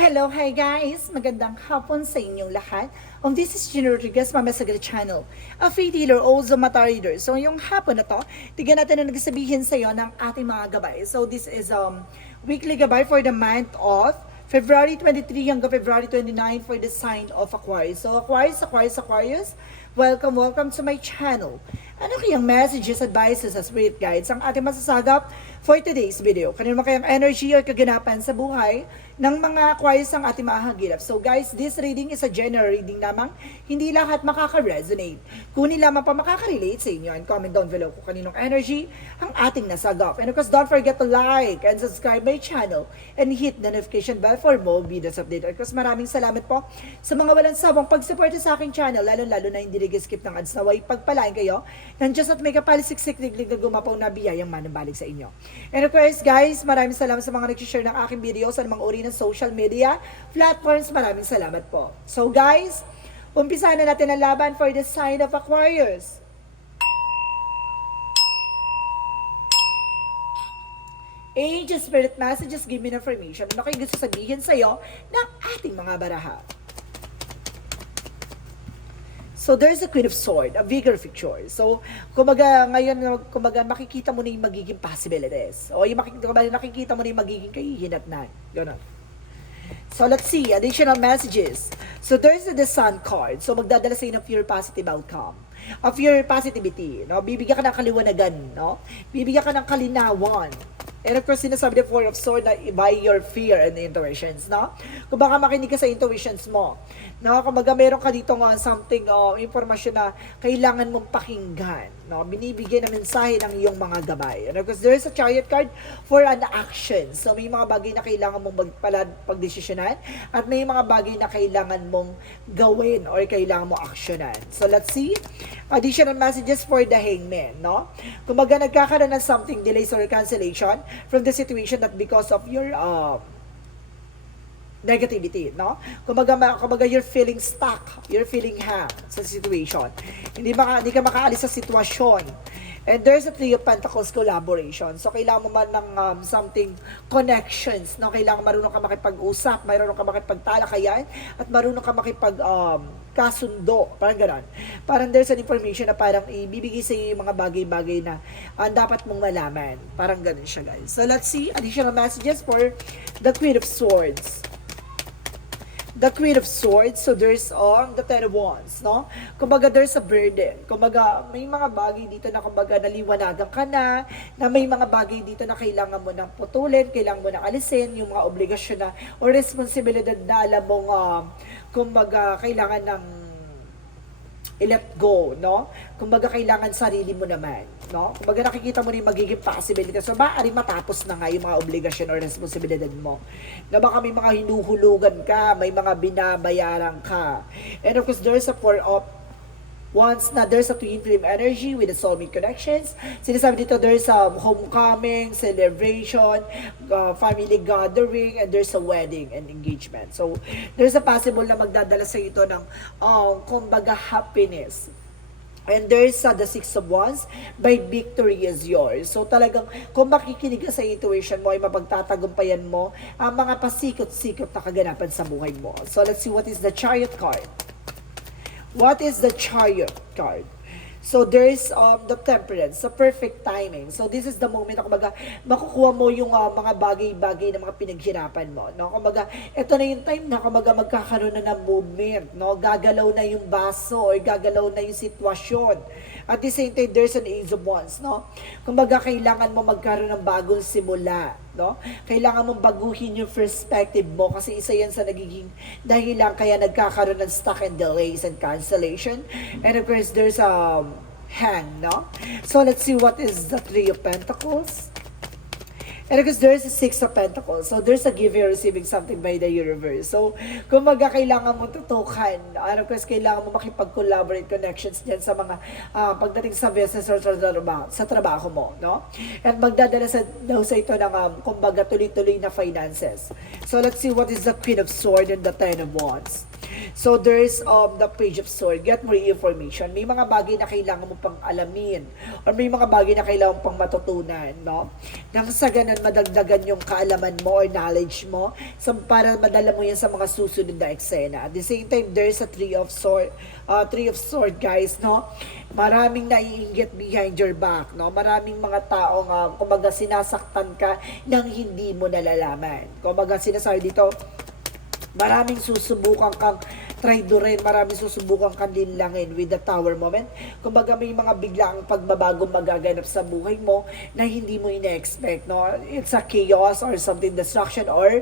Hello, hi guys! Magandang hapon sa inyong lahat. This is Gino Rodriguez, Mama Sagada Channel, a faith healer, also mata reader. So, yung hapon na to, tignan natin na nagsabihin sa iyo ng ating mga gabay. So, this is weekly gabay for the month of February 23 hanggang February 29 for the sign of Aquarius. So, Aquarius, welcome to my channel. Ano kayang messages, advices, as spirit guides ang ating masasagap for today's video? Kanino kayang energy o kaganapan sa buhay ng mga Aquarius ang ating mahagilap? So guys, this reading is a general reading lamang. Hindi lahat makaka-resonate. Kunin lamang pa makaka-relate sa inyo. And comment down below kung kaninong energy ang ating nasagap. And of course, don't forget to like and subscribe my channel and hit the notification bell for more videos update. Of course, maraming salamat po sa mga walang sawang pag-support sa aking channel, lalo-lalo na hindi nag-skip ng ads, naway pagpalain kayo ng Diyos at may kapalisiksik liglig na gumapaw na biyayang manambalik sa inyo. And of course, guys, maraming salamat sa mga nag-share ng aking video sa mga uri ng social media platforms. Maraming salamat po. So guys, umpisa na natin ang laban for the sign of Aquarius. Angel Spirit Messages, give me information. Ano kayo gusto sabihin sa'yo ng ating mga baraha? So, there's a Queen of Swords, a vigor picture. So, kumbaga, ngayon, kumbaga, makikita mo na yung magiging possibilities. O, yung nakikita mo na yung magiging kahihinatnan. Ganon. So, let's see, additional messages. So, there's the Sun card. So, magdadala sa inyo of your positive outcome. Of your positivity. No? Bibigyan ka ng kaliwanagan. No? Bibigyan ka ng kalinawan. And of course, sinasabi the Four of Swords na by your fear and intuitions, no? Kung baka makinig ka sa intuitions mo, no? Kung baga meron ka dito nga something, informasyon na kailangan mong pakinggan, no? Binibigyan na mensahe ng iyong mga gabay. And of course, there is a Chariot card for an action. So, may mga bagay na kailangan mong pagdesisyonan at may mga bagay na kailangan mong gawin or kailangan mong aksyonan. So, let's see. Additional messages for the Hangman, no? Kung baga nagkakaroon ng something, delays or cancellation from the situation that because of your negativity, no? Kumbaga you're feeling stuck, you're feeling hang sa situation. Hindi ka makaalis sa sitwasyon. And there's a Three of Pentacles collaboration. So, kailangan mo man ng something connections, no? Kailangan marunong ka makipag-usap, marunong ka makipagtalakayan, at marunong ka kasundo. Parang gano'n. Parang there's an information na parang ibibigay sa iyo yung mga bagay-bagay na dapat mong malaman. Parang gano'n siya, guys. So, let's see additional messages for the Queen of Swords. The Queen of Swords, so there's the Ten of Wands, no? Kumbaga there's a burden. Kumbaga may mga bagay dito na kumbaga naliwanagan ka na may mga bagay dito na kailangan mo nang putulin, kailangan mo nang alisin, yung mga obligasyon na o responsibilidad na alam mong kumbaga kailangan ng i-let go, no? Kumbaga kailangan sarili mo naman, no? Kumbaga nakikita mo rin magiging possibility. So, maaaring matapos na nga yung mga obligasyon or responsibilidad mo. Na baka may mga hinuhulugan ka, may mga binabayaran ka. And of course, there's a Four of Wands na there's a twin flame energy with the soulmate connections. Sinasabi dito, there's a homecoming, celebration, family gathering, and there's a wedding and engagement. So, there's a possible na magdadala sa ito ng, kumbaga, happiness. And there's the Six of Wands, by victory is yours. So talagang, kung makikinig ka sa intuition mo, ay mapagtatagumpayan mo ang mga pasikot-sikot na kaganapan sa buhay mo. So let's see what is the Chariot card. What is the Chariot card? So there is the Temperance, the perfect timing. So this is the moment na kumbaga makukuha mo yung mga bagay-bagay na mga pinaghirapan mo, no? Kumbaga ito na yung time na kumbaga magkakaroon na ng movement, no? Gagalaw na yung baso o gagalaw na yung sitwasyon. At the same time, there's an Ace of Wands, no? Kumbaga kailangan mo magkaroon ng bagong simula, no? Kailangan mong baguhin yung perspective mo kasi isa yan sa nagiging dahilan kaya nagkakaroon ng stuck and delays and cancellation. And of course, there's a hang, no? So, let's see what is the Three of Pentacles. And because there's a Six of Pentacles. So, there's a giving or receiving something by the universe. So, kumbaga, kailangan mo tutukan. Ano, kasi kailangan mo makipag-collaborate connections dyan sa mga pagdating sa business or sa trabaho mo, no? And magdadala sa ito ng, kumbaga, tuloy-tuloy na finances. So, let's see what is the Queen of Swords and the Ten of Wands. So there's the Page of Swords. Get more information. May mga bagay na kailangan mo pang alamin or may mga bagay na kailangan mo pang matutunan, no? Nang sa ganun, madagdagan yung kaalaman mo or knowledge mo para madala mo yan sa mga susunod na eksena. At the same time, there's a Three of Sword, guys, no? Maraming naiinggit behind your back, no? Maraming mga taong kumbaga sinasaktan ka nang hindi mo nalalaman. Kumbaga sinasabi dito, maraming susubukan kang traidorin, maraming susubukan kang linlangin with the Tower moment. Kumbaga may mga biglaang pagbabago magaganap sa buhay mo na hindi mo ina-expect, no? It's a chaos or something, destruction or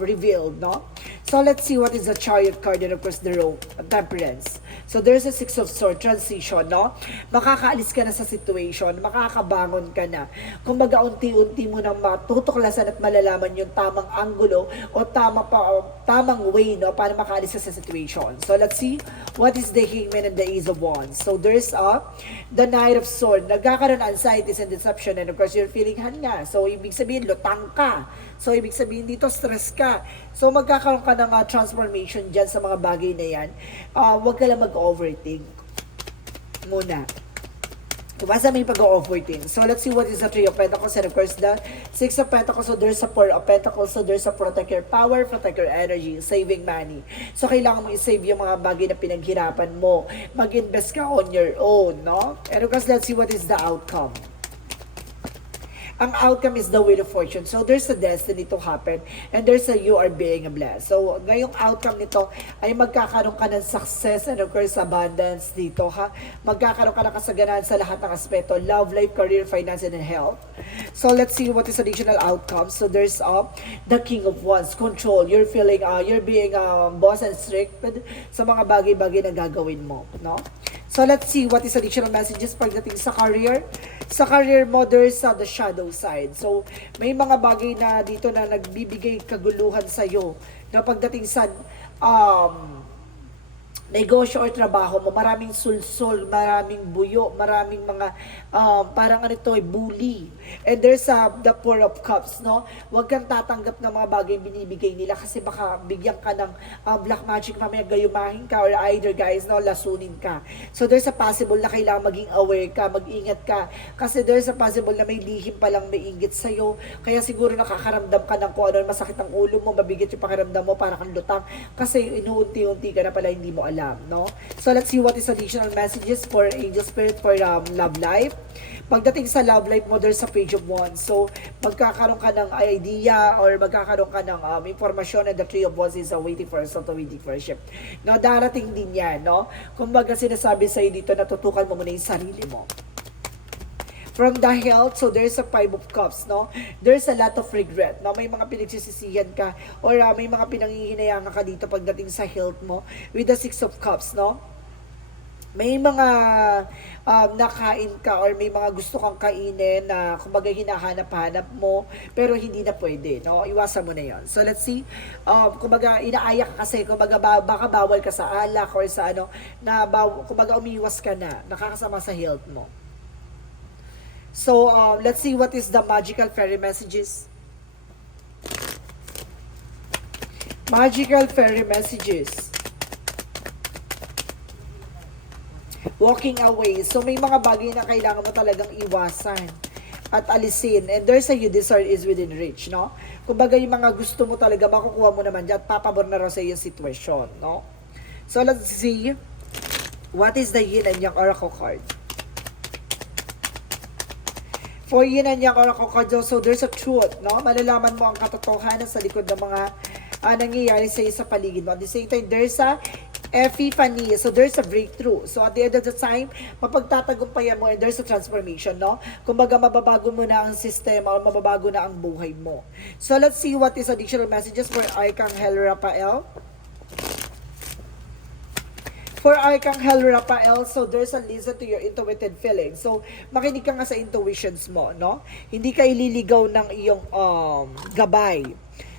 revealed, no? So let's see what is the Chariot card and of course the Rope, Temperance. So there's a Six of Swords, transition, no? Makakaalis ka na sa situation, makakabangon ka na. Kumbaga unti-unti mo nang matutuklasan at malalaman yung tamang anggulo o tamang way, no, para makaalis ka sa situation. So let's see what is the Hangman and the Ace of Wands. So there's the Knight of Swords. Nagkakaroon anxieties and deception and of course you're feeling hanga. So ibig sabihin lutang ka. So ibig sabihin dito stress ka. So magkakaroon ka ng transformation dyan sa mga bagay na yan. Huwag ka lang mag-overthink muna. Basta may pag-overthink. So, let's see what is the Three of Pentacles and of course the Six of Pentacles. So, there's a Four of Pentacles. So, there's a protect your power, protect your energy, saving money. So, kailangan mo i-save yung mga bagay na pinaghirapan mo. Mag-invest ka on your own, no? And of course, let's see what is the outcome. Ang outcome is the Wheel of Fortune. So, there's a destiny to happen and there's a you are being blessed. So, ngayong outcome nito ay magkakaroon ka ng success and of course abundance dito, ha? Magkakaroon ka ng kasaganan sa lahat ng aspeto. Love, life, career, finance, and health. So, let's see what is additional outcome. So, there's the King of Wands, control. You're feeling, you're being boss and strict sa mga bagay-bagay na gagawin mo, no? So, let's see what is additional messages pagdating sa career. Sa career mo, there's the shadow side. So, may mga bagay na dito na nagbibigay kaguluhan sa'yo na pagdating sa negosyo or trabaho mo, maraming sulsol, maraming buyo, maraming mga parang ano ito, bully. And there's the Four of Cups, no? Huwag kang tatanggap ng mga bagay binibigay nila kasi baka bigyan ka ng black magic, mamaya gayumahin ka or either guys, no, lasunin ka. So there's a possible na kailangan maging aware ka, mag-ingat ka kasi there's a possible na may lihim palang may inggit sa'yo. Kaya siguro nakakaramdam ka ng kung ano, masakit ang ulo mo, mabigat yung pakiramdam mo, para kang lutang kasi inuunti-unti ka na pala hindi mo alam. No? So let's see what is additional messages for Angel Spirit for love life. Pagdating sa love life mo, there's a Page of Wands. So magkakaroon ka ng idea or magkakaroon ka ng informasyon and the Three of Wands is waiting for a sort of waiting for a ship. No, darating din yan, no? Kumbaga sinasabi sa'yo dito, natutukan mo muna yung sarili mo. From the health, so there's a Five of Cups, no? There's a lot of regret, no? May mga pinagsisisihan ka or may mga pinanghihinayangan ka dito pagdating sa health mo with the Six of Cups, no? May mga nakain ka or may mga gusto kang kainin na kumbaga hinahanap-hanap mo pero hindi na pwede, no? Iwasan mo na yon. So let's see, kumbaga inaaya ka kasi, kumbaga baka bawal ka sa alak or sa ano, na kumbaga umiwas ka na, nakakasama sa health mo. So, let's see what is the magical fairy messages. Magical fairy messages. Walking away. So, may mga bagay na kailangan mo talagang iwasan at alisin. And there's a you desire is within reach, no? Kumbaga yung mga gusto mo talaga, makukuha mo naman dyan, papabor na raw sa iyong sitwasyon, no? So, let's see what is the yin and yang oracle card. For yin and yang oracle card, so there's a truth, no? Malalaman mo ang katotohanan sa likod ng mga nangyayari sa iyo sa paligid mo. At the same time, there's a epiphany. So there's a breakthrough. So at the end of the time, mapagtatagumpayan mo and there's a transformation, no? Kumbaga mababago mo na ang sistema o mababago na ang buhay mo. So let's see what is additional messages for Archangel Raphael. For Archangel Raphael, so there's a listen to your intuitive feelings. So, makinig ka nga sa intuitions mo, no? Hindi ka ililigaw ng iyong gabay.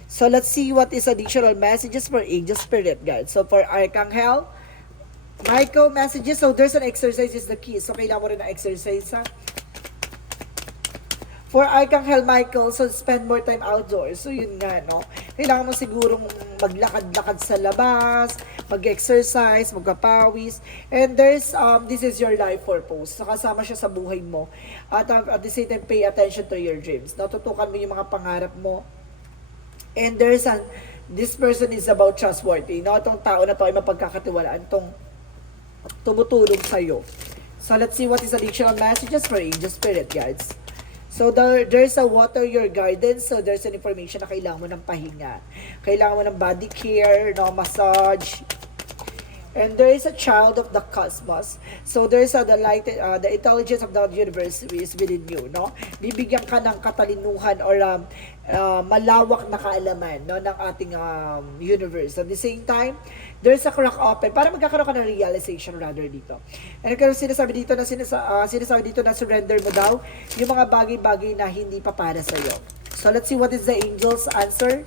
So, let's see what is additional messages for Angel Spirit Guide. So, for Archangel Michael messages, so there's an exercise is the key. So, kailangan mo rin na exercise, ha? For Archangel Michael, so spend more time outdoors. So yun nga, no? Kailangan mo sigurong maglakad-lakad sa labas, mag-exercise, magpapawis. And there's, this is your life purpose. So kasama siya sa buhay mo. At the same time, pay attention to your dreams. Natutukan mo yung mga pangarap mo. And there's this person is about trustworthy. No? Itong tao na to ay mapagkakatiwalaan. Itong tumutulong sa'yo. So let's see what is additional messages for angel spirit, guys. So there's a water your garden. So there's an information na kailangan mo ng pahinga. Kailangan mo ng body care, no, massage. And there is a child of the cosmos. So there's the light, the intelligence of the universe is within you, no? Bibigyan ka ng katalinuhan or malawak na kaalaman, no, ng ating universe. At the same time, there's a crack open para magkakaroon ka ng realization rather dito. And kaya sinasabi dito na surrender mo daw yung mga bagay-bagay na hindi pa para sa iyo. So let's see what is the angel's answer.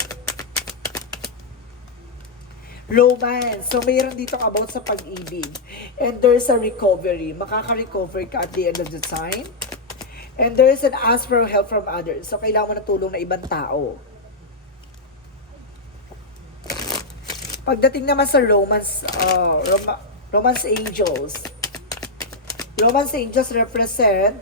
Romance. So, mayroon dito about sa pag-ibig. And there's a recovery. Makaka-recover ka at the end of the time. And there's an ask for help from others. So, kailangan mo ng tulong na ibang tao. Pagdating naman sa romance, romance angels. Romance angels represent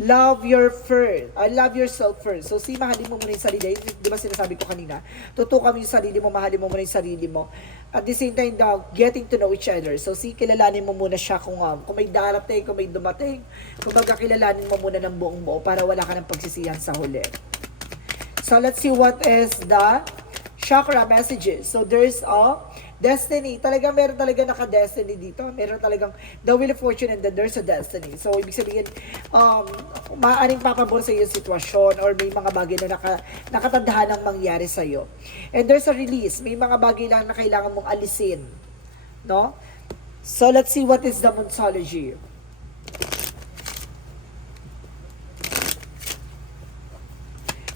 love love yourself first. So, mahalin mo muna yung sarili. Di ba sinasabi ko kanina? Tutukan mo yung sarili mo, mahalin mo muna yung sarili mo. At the same time, getting to know each other. So, kilalanin mo muna siya kung may darating, kung may dumating. Kung kilalanin mo muna ng buong buo para wala ka ng pagsisihan sa huli. So, let's see what is the chakra messages. So, there's a destiny. Talagang meron talaga naka-destiny dito. Meron talagang the wheel of fortune and then there's a destiny. So, ibig sabihin, maaaring papabor sa iyo sitwasyon or may mga bagay na nakatandaan ng mangyari sa iyo. And there's a release. May mga bagay lang na kailangan mong alisin. No? So, let's see what is the Monsology.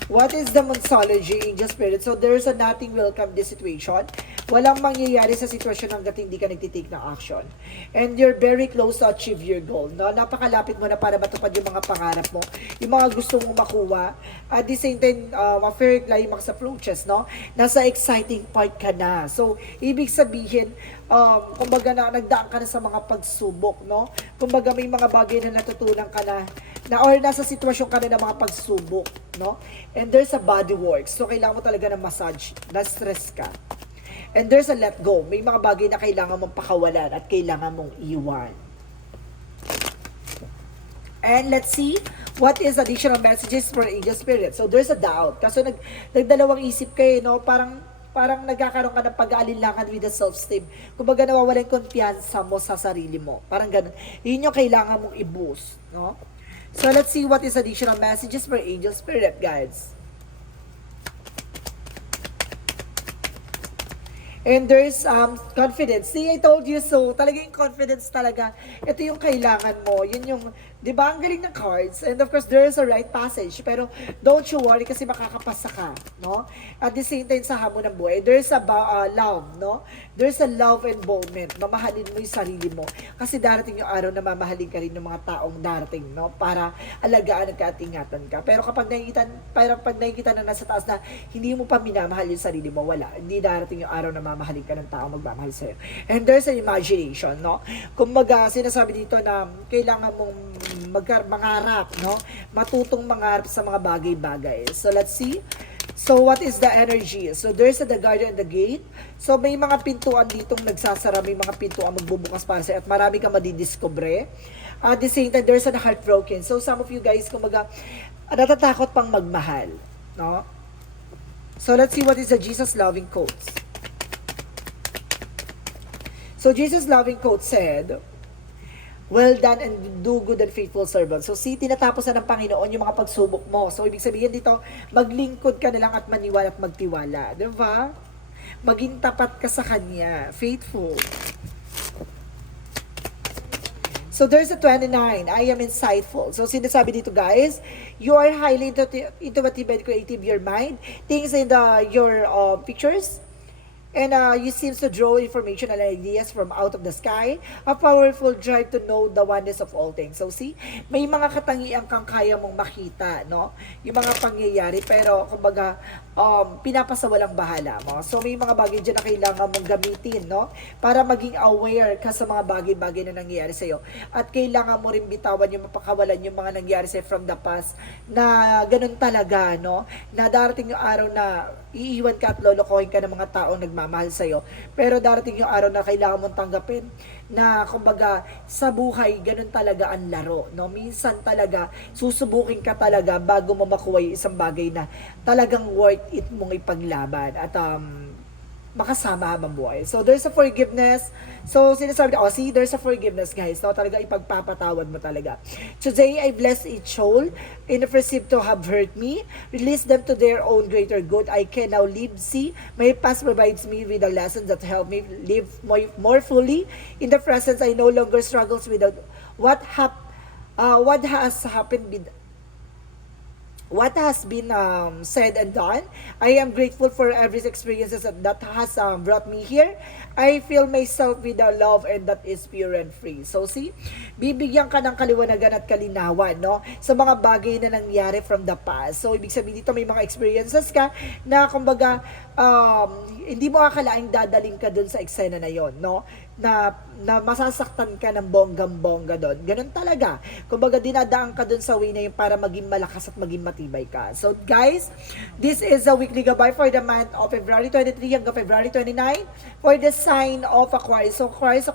What is the Monsology, Angel Spirit? So, there's a nothing will come this situation. Walang mangyayari sa sitwasyon hanggat hindi ka nagtitake ng action. And you're very close to achieve your goal. No? Napakalapit mo na para matupad yung mga pangarap mo, yung mga gusto mong makuha. At the same time, fair climax approaches, no? Nasa exciting part ka na. So, ibig sabihin, kumbaga nagdaan ka na sa mga pagsubok, no? Kumbaga may mga bagay na natutunan ka na or nasa sitwasyon ka na ng mga pagsubok, no? And there's a body work. So, kailangan mo talaga ng massage. Na-stress ka. And there's a let go. May mga bagay na kailangan mong pakawalan at kailangan mong iwan. And let's see what is additional messages for angel spirit. So there's a doubt. Kaso nagdalawang isip kayo, no? Parang nagkakaroon ka ng pag-aalinlangan with the self-esteem. Kumbaga nawawalan kumpiyansa mo sa sarili mo. Parang ganun. Yun yung kailangan mong i-boost, no? So let's see what is additional messages for angel spirit, guys. And there's confidence. See, I told you so. Talagang confidence talaga. Ito yung kailangan mo. Yun yung, di ba, ang galing ng cards. And of course, there is a right passage. Pero don't you worry kasi makakapasa ka. No? At the same time, sa hamon ng buhay, there's a love. No? There's a love involvement. Mamahalin mo yung sarili mo. Kasi darating yung araw na mamahalin ka rin ng mga taong darating. No? Para alagaan at katingatan ka. Pero kapag nakikita na nasa taas na hindi mo pa minamahal yung sarili mo, wala. Hindi darating yung araw na mamahalin ka ng tao magmamahal sa'yo. And there's an imagination, no? Kumbaga, sinasabi dito na kailangan mong mangarap, no? Matutong mangarap sa mga bagay-bagay. So, let's see. So, what is the energy? So, there's the guardian and the gate. So, may mga pintuan ditong nagsasara, may mga pintuan magbubukas para sa'yo at marami kang madidiscover. At the same time, there's the heartbroken. So, some of you guys, kumbaga, natatakot pang magmahal, no? So, let's see what is the Jesus loving quotes. So, Jesus loving quote said, well done and do good and faithful servant. So, tinatapos na ng Panginoon yung mga pagsubok mo. So, ibig sabihin dito, maglingkod ka na lang at maniwala at magtiwala. Diba? Maging tapat ka sa Kanya. Faithful. So, there's a 29. I am insightful. So, sinasabi dito, guys, you are highly intuitive and creative your mind. Things in your pictures. And you seem to draw information and ideas from out of the sky, a powerful drive to know the oneness of all things. So see, may mga katangian kang kaya mong makita, no? Yung mga pangyayari, pero kumbaga, pinapasawalang bahala mo. So may mga bagay dyan na kailangan mong gamitin, no? Para maging aware ka sa mga bagay-bagay na nangyayari sa'yo. At kailangan mo rin bitawan yung mapakawalan yung mga nangyayari sa'yo from the past na ganun talaga, no? Na darating yung araw na iiwan ka at lolokohin ka ng mga taong nagmamahal sa'yo. Pero darating yung araw na kailangan mong tanggapin na kumbaga sa buhay ganun talaga ang laro, no? Minsan talaga susubukin ka talaga bago mo makuha yung isang bagay na talagang worth it mong ipaglaban at makasama habang buhay. So, there's a forgiveness. So, sinasabi na, see, there's a forgiveness, guys. No? Talaga ipagpapatawad mo talaga. Today, I bless each soul in the perceived to have hurt me. Release them to their own greater good. I can now live, see. My past provides me with the lessons that help me live more fully. In the presence, I no longer struggles with what has happened with what has been said and done. I am grateful for every experiences that has brought me here. I feel myself with the love and that is pure and free. So see, bibigyan ka ng kaliwanagan at kalinawan, no? Sa mga bagay na nangyari from the past. So ibig sabihin dito may mga experiences ka na kumbaga hindi mo akalaing dadaling ka dun sa eksena na yon, no? Na masasaktan ka ng bonggang-bongga doon. Ganun talaga. Kumbaga, dinadaan ka doon sa way na yun para maging malakas at maging matibay ka. So, guys, this is a weekly gabay for the month of February 23 hanggang February 29 for the sign of Aquarius. So, Aquarius,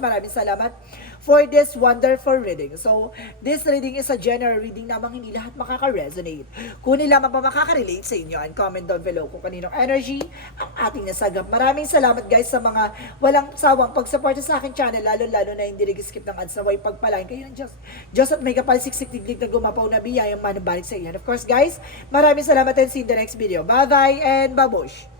maraming salamat for this wonderful reading. So, this reading is a general reading namang hindi lahat makaka-resonate. Kung nila pa makaka-relate sa inyo, and comment down below kung kaninong energy ang ating nasagap. Maraming salamat guys sa mga walang sawang pag-support sa akin channel, lalo-lalo na hindi nag-skip ng ads na way pagpalain kayo ng Diyos at may kapalisiksik tiglig na gumapaw na biyayang manabalik sa inyo. And of course guys, maraming salamat and see you in the next video. Bye-bye and babush!